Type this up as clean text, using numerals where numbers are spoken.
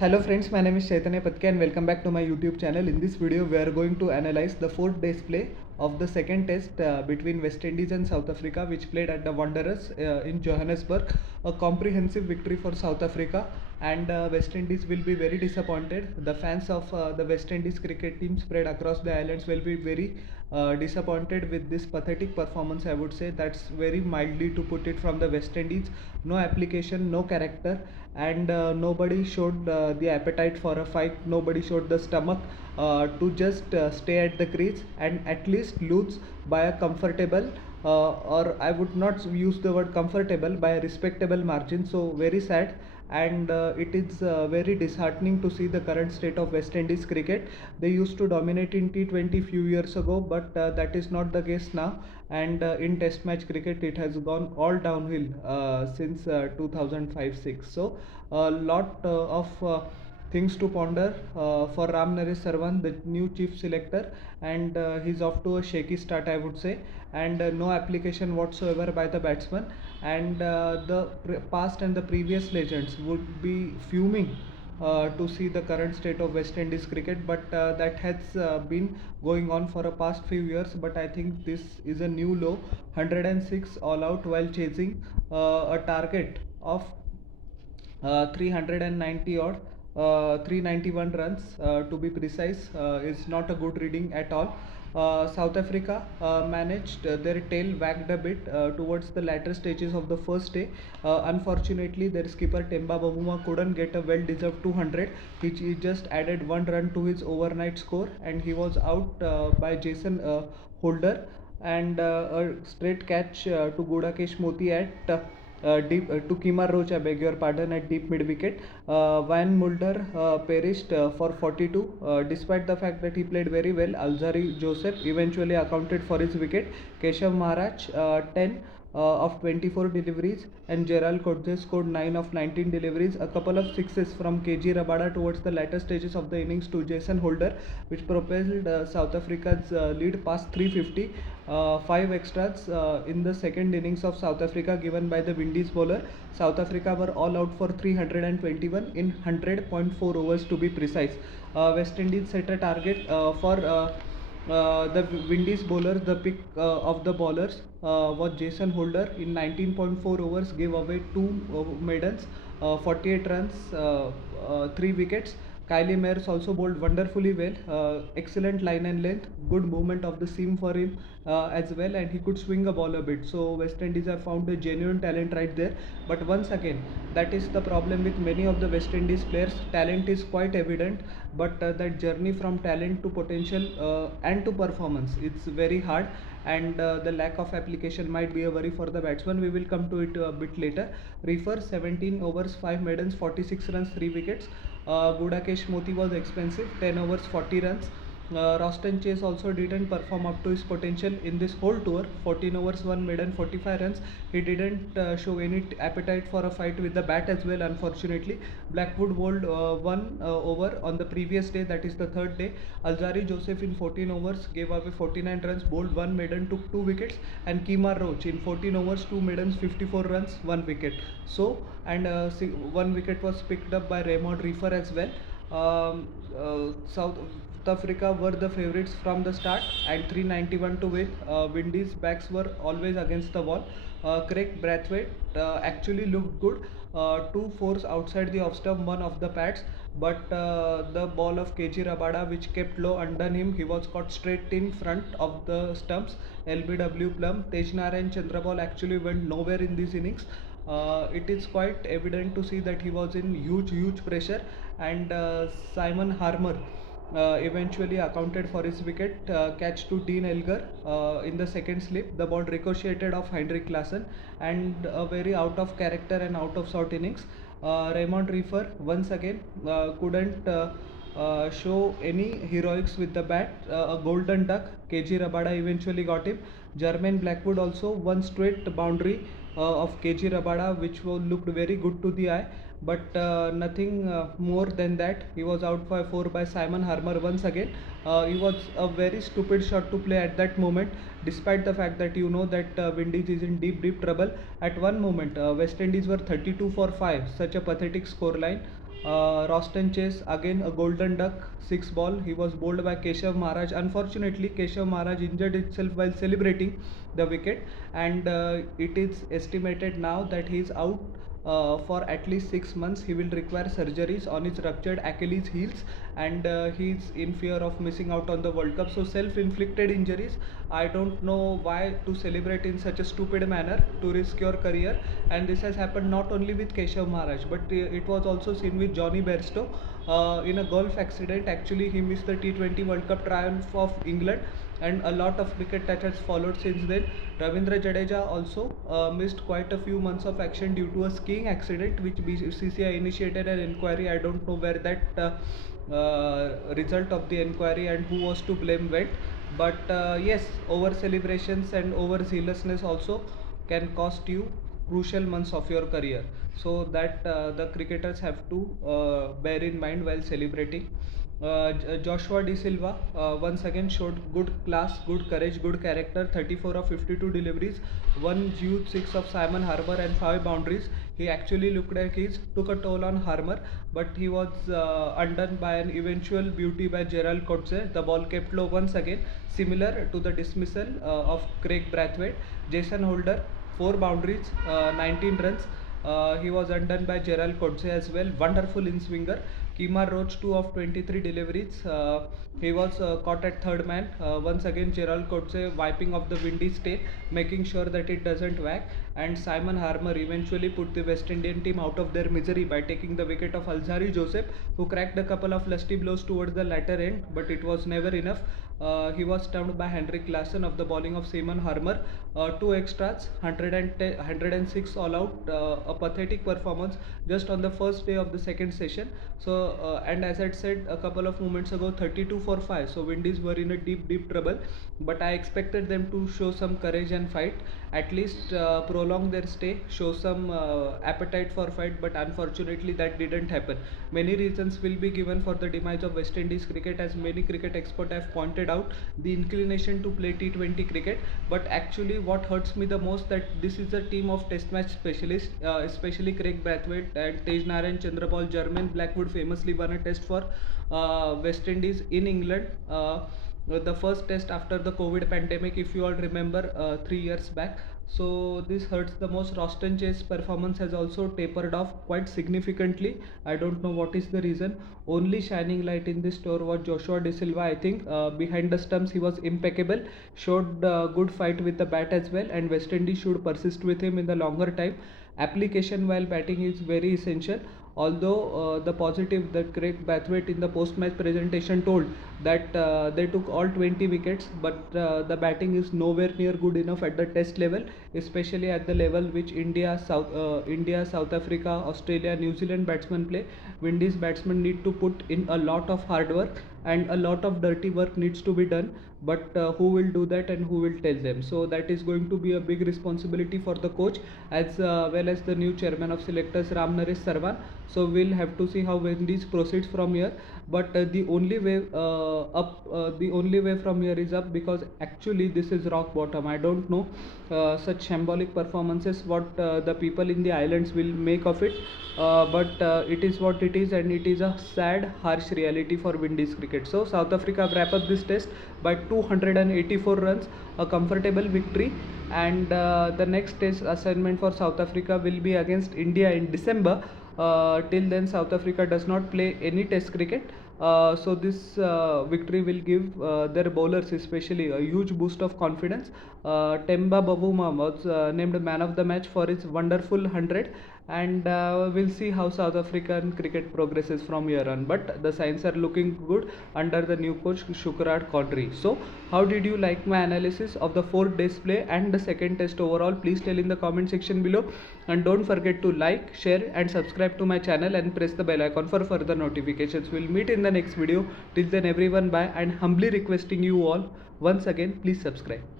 Hello friends, my name is Chaitanya Patke and welcome back to my YouTube channel. In this video, we are going to analyze the 4 days play of the second test between West Indies and South Africa, which played at the Wanderers in Johannesburg. A comprehensive victory for South Africa, and West Indies will be very disappointed. The fans of the West Indies cricket team spread across the islands will be very disappointed with this pathetic performance. I would say that's very mildly to put it from the West Indies. No application, no character, and nobody showed the appetite for a fight. Nobody showed the stomach to just stay at the crease and at least lose by a comfortable or I would not use the word comfortable, by a respectable margin. So very sad, and it is very disheartening to see the current state of West Indies cricket. They used to dominate in T20 few years ago, but that is not the case now. And in Test match cricket, it has gone all downhill since 2005-6. So a lot of things to ponder for Ram Naresh Sarwan, the new chief selector, and he's off to a shaky start, I would say, and no application whatsoever by the batsman. And the past and the previous legends would be fuming to see the current state of West Indies cricket, but that has been going on for a past few years. But I think this is a new low. 106 all out while chasing a target of 390 odd, 391 runs to be precise, is not a good reading at all. South Africa managed their tail wagged a bit towards the latter stages of the first day. Unfortunately, their skipper Temba Bavuma couldn't get a well-deserved 200. He just added one run to his overnight score, and he was out by Jason Holder, and a straight catch to Gudakesh Moti at deep to Kemar Roach, I beg your pardon, at deep mid wicket. Van Mulder perished for 42, despite the fact that he played very well. Alzari Joseph eventually accounted for his wicket. Keshav Maharaj 10 of 24 deliveries, and Gerald Coetzee scored 9 of 19 deliveries. A couple of sixes from KG Rabada towards the latter stages of the innings to Jason Holder, which propelled South Africa's lead past 350. 5 extras in the second innings of South Africa given by the Windies bowler. South Africa were all out for 321 in 100.4 overs to be precise. West Indies set a target for the Windies bowlers. The pick of the bowlers was Jason Holder. In 19.4 overs, gave away 2 maidens, 48 runs, 3 wickets. Kylie Mayers also bowled wonderfully well. Excellent line and length, good movement of the seam for him as well, and he could swing a ball a bit. So West Indies have found a genuine talent right there. But once again, that is the problem with many of the West Indies players. Talent is quite evident, but that journey from talent to potential and to performance, it's very hard, and the lack of application might be a worry for the batsman. We will come to it a bit later. Refer 17 overs, 5 maidens, 46 runs, 3 wickets. Gudakesh Moti was expensive, 10 overs, 40 runs. Roston Chase also didn't perform up to his potential in this whole tour. 14 overs, 1 maiden, 45 runs. He didn't show any appetite for a fight with the bat as well, unfortunately. Blackwood bowled 1 over on the previous day, that is the third day. Alzari Joseph in 14 overs gave away 49 runs, bowled 1 maiden, took 2 wickets. And Kemar Roach in 14 overs, 2 maidens, 54 runs, 1 wicket. So, and 1 wicket was picked up by Raymond Reifer as well. South Africa were the favourites from the start and 391 to win. Windies backs were always against the wall. Craig Brathwaite actually looked good. 2 fours outside the off stump, 1 off the pads, but the ball of KG Rabada, which kept low under him, he was caught straight in front of the stumps. LBW Plum, Tejnarayan Chandrabal actually went nowhere in this innings. It is quite evident to see that he was in huge pressure, and Simon Harmer eventually accounted for his wicket. Catch to Dean Elgar in the second slip. The ball ricocheted off Heinrich Larsson, and a very out of character and out of sort innings. Raymond Reifer once again couldn't show any heroics with the bat. A golden duck. KG Rabada eventually got him. Jermaine Blackwood also one straight boundary of KG Rabada, which looked very good to the eye, but nothing more than that. He was out by 4 by Simon Harmer once again. He was a very stupid shot to play at that moment, despite the fact that you know that Windies is in deep trouble. At one moment, West Indies were 32 for 5, such a pathetic scoreline. Roston Chase, again a golden duck, 6 ball. He was bowled by Keshav Maharaj. Unfortunately, Keshav Maharaj injured himself while celebrating the wicket, and it is estimated now that he is out for at least 6 months. He will require surgeries on his ruptured Achilles heels, and he is in fear of missing out on the World Cup. So self-inflicted injuries. I don't know why to celebrate in such a stupid manner to risk your career. And this has happened not only with Keshav Maharaj, but it was also seen with Johnny Bairstow in a golf accident. Actually, he missed the T20 World Cup triumph of England, and a lot of cricket that has followed since then. Ravindra Jadeja also missed quite a few months of action due to a skiing accident, which BCCI initiated an inquiry. I don't know where that result of the inquiry and who was to blame went. But yes, over celebrations and over zealousness also can cost you crucial months of your career. So that the cricketers have to bear in mind while celebrating. Joshua De Silva once again showed good class, good courage, good character. 34 of 52 deliveries, 1 youth, 6 of Simon Harmer, and 5 boundaries. He actually looked like he took a toll on Harmer, but he was undone by an eventual beauty by Gerald Coetzee. The ball kept low once again, similar to the dismissal of Craig Brathwaite. Jason Holder, 4 boundaries, 19 runs. He was undone by Gerald Coetzee as well. Wonderful in swinger. Kemar Roach, 2 of 23 deliveries. He was caught at third man. Once again, Gerald Coetzee wiping off the Windies tail, making sure that it doesn't whack. And Simon Harmer eventually put the West Indian team out of their misery by taking the wicket of Alzari Joseph, who cracked a couple of lusty blows towards the latter end, but it was never enough. He was stumped by Henrik Larsson of the bowling of Simon Harmer. 2 extras, 110, 106 all out. A pathetic performance just on the first day of the second session. So and as I said a couple of moments ago, 32 for 5. So Windies were in a deep trouble, but I expected them to show some courage and fight, at least prolong their stay, show some appetite for fight, but unfortunately that didn't happen. Many reasons will be given for the demise of West Indies cricket, as many cricket experts have pointed out the inclination to play T20 cricket. But actually what hurts me the most, that this is a team of test match specialists, especially Craig Brathwaite and Tej Narayan Chandrapal. Jermaine Blackwood famously won a test for West Indies in England, the first test after the COVID pandemic, if you all remember, 3 years back. So this hurts the most. Roston Chase performance has also tapered off quite significantly. I don't know what is the reason. Only shining light in this store was Joshua De Silva. I think behind the stumps he was impeccable, showed good fight with the bat as well, and West Indies should persist with him in the longer time. Application while batting is very essential. Although the positive that Craig Brathwaite in the post-match presentation told that they took all 20 wickets, but the batting is nowhere near good enough at the test level, especially at the level which India, South Africa, Australia, New Zealand batsmen play. Windies batsmen need to put in a lot of hard work, and a lot of dirty work needs to be done. But who will do that and who will tell them? So that is going to be a big responsibility for the coach, as well as the new chairman of selectors, Ram Naresh Sarwan. So we'll have to see how Windies proceeds from here. But the only way the only way from here is up, because actually this is rock bottom. I don't know such shambolic performances what the people in the islands will make of it, but it is what it is, and it is a sad, harsh reality for Windies cricket. So South Africa wrap up this test by 284 runs, a comfortable victory. And the next test assignment for South Africa will be against India in December. Till then South Africa does not play any test cricket. So this victory will give their bowlers especially a huge boost of confidence. Temba Bavuma was named man of the match for his wonderful 100, and we'll see how South African cricket progresses from here on. But the signs are looking good under the new coach Shukrad Quadri. So how did you like my analysis of the 4 days play and the second test overall? Please tell in the comment section below, and don't forget to like, share and subscribe to my channel and press the bell icon for further notifications. We'll meet in the next video. Till then everyone, bye, and humbly requesting you all once again, please subscribe.